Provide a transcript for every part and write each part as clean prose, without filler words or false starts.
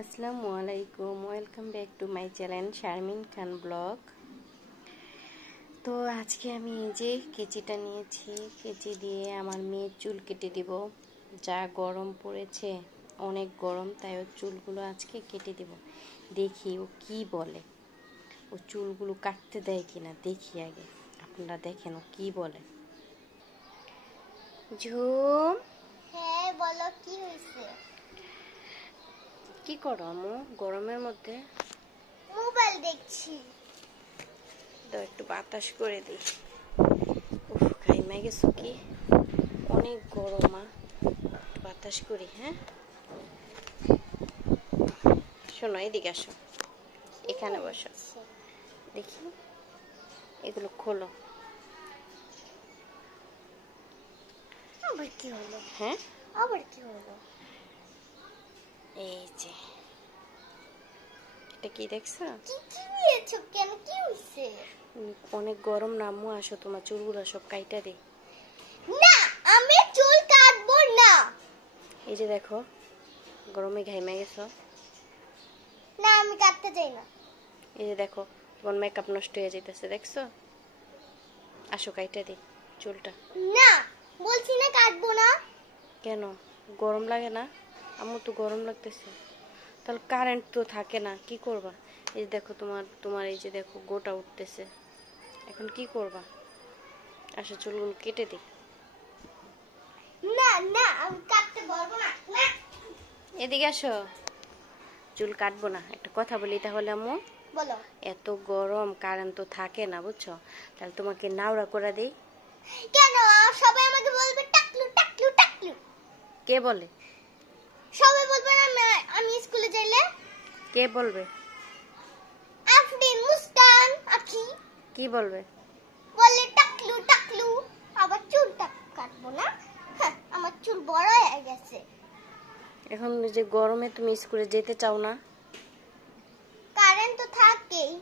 আসসালামু আলাইকুম, welcome back to my channel Sharmin Khan blog. তো আজকে আমি এই যে কেচিটা নিয়েছি, কেচি দিয়ে আমার মেয়ের চুল কেটে দিব। যা গরম পড়েছে, অনেক গরম, তাই ওর চুলগুলো আজকে কেটে দিব। দেখি ও কি বলে, ও চুলগুলো কাটতে দেয় কিনা দেখি আগে। আপনারা দেখেন ও কি বলে। ঝুম, হ্যাঁ বলো, কি হয়েছে? কি করো আম্মু গরমের মধ্যে? মোবাইল দেখছি। তো একটু বাতাস করে দিই। উফ, ঘাইমা গেছো কি, অনেক গরম মা। একটু বাতাস করি। হ্যাঁ শোনো, এদিকে আসো, এখানে বসো, দেখি এগুলো খোলো। আবার কি হলো? হ্যাঁ আবার কি হলো? এই যে এটা কি দেখছো? কি কি নিয়েছো? কেন, কি হয়েছে? অনেক গরম না আম্মু, আসো তোমার চুলগুলো সব কাইটা দিই। না, আমি চুল কাটবো না। এই যে দেখো, গরমে ঘাইমা গেছো। না, আমি কাটতে চাই না। এই যে দেখো, তোমার মেকআপ নষ্ট হয়ে যেতেছে, দেখছো? আসো কাইটা দিই চুলটা। না, বলছি না কাটবো না। কেন, গরম লাগে না? আমার তো গরম লাগতেছে। তাহলে কারেন্ট তো থাকে না, কি করবা? এই যে দেখো, তোমার এই যে দেখো গোটা উঠতেছে, এখন কি করবা? আসো চুলগুলো কেটে দিই। না না, আমি কাটতে পারবো না। না, এদিকে আসো, চুল কাটবো না, একটা কথা বলি তাহলে আম্মু। বলো। এত গরম, কারেন্ট তো থাকে না বুঝছো, তাহলে তোমাকে নাওড়া করে দেই। কেন সবাই আমাকে বলবে টাকলু টাকলু টাকলু? কে বলে? সবাই বলবে না আমি স্কুলে যাইলে? কে বলবে? আফরিন, মুস্কান, আখি কি বলবে? বলে টাকলু টাকলু। আবার চুলটা কাটবো না। হ্যাঁ, আমার চুল বড় হয়ে গেছে। এখন যে গরমে তুমি স্কুলে যেতে চাও না? কারেন্ট তো থাকেই।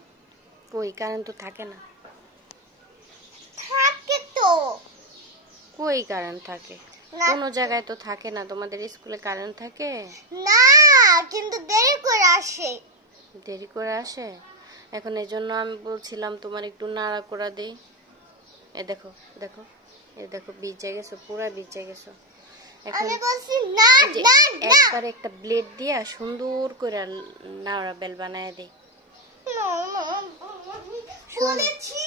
কই, কারেন্ট তো থাকে না। থাকে তো। কই কারেন্ট থাকে? না কোনো জায়গায় তো থাকে না। তোমাদের স্কুলে কারেন্ট থাকে? না, কিন্তু দেরি করে আসে। দেরি করে আসে? এখন এই জন্য আমি বলছিলাম তোমার একটু নাড়া করে দেই। এ দেখো, দেখো, এ দেখো, ভিজে গেছো, পুরা ভিজে গেছো। এখন আমি বলছি না এই যে না না। একবার একটা ব্লেড দিয়ে সুন্দর করে নাড়া বেল বানায় দেই। না, না, শোনো, বলেছি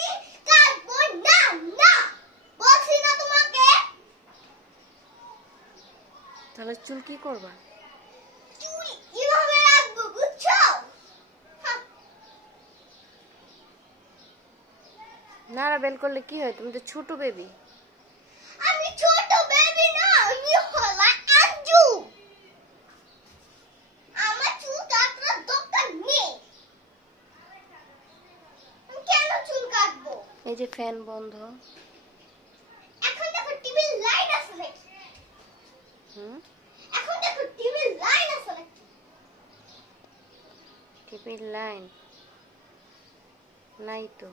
কাটবো না। না, বলছি না তোমাকে। তাহলে চুল কি করবা? চুল এভাবে রাখবো, বুঝছো? হ্যাঁ, নাড়া বেল করলে কি হয়? তুমি তো ছোট বেবি। আমি ছোট বেবি না, আমি হলা আঞ্জু। আমার চুল কাটার দরকার নেই। আমি কেন চুল কাটবো? এই যে ফ্যান বন্ধ। এখন দেখো টিভির লাইট আছে নাকি? এখন দেখো টিভির লাইট আছে নাকি? টিভির লাইন নাই তো।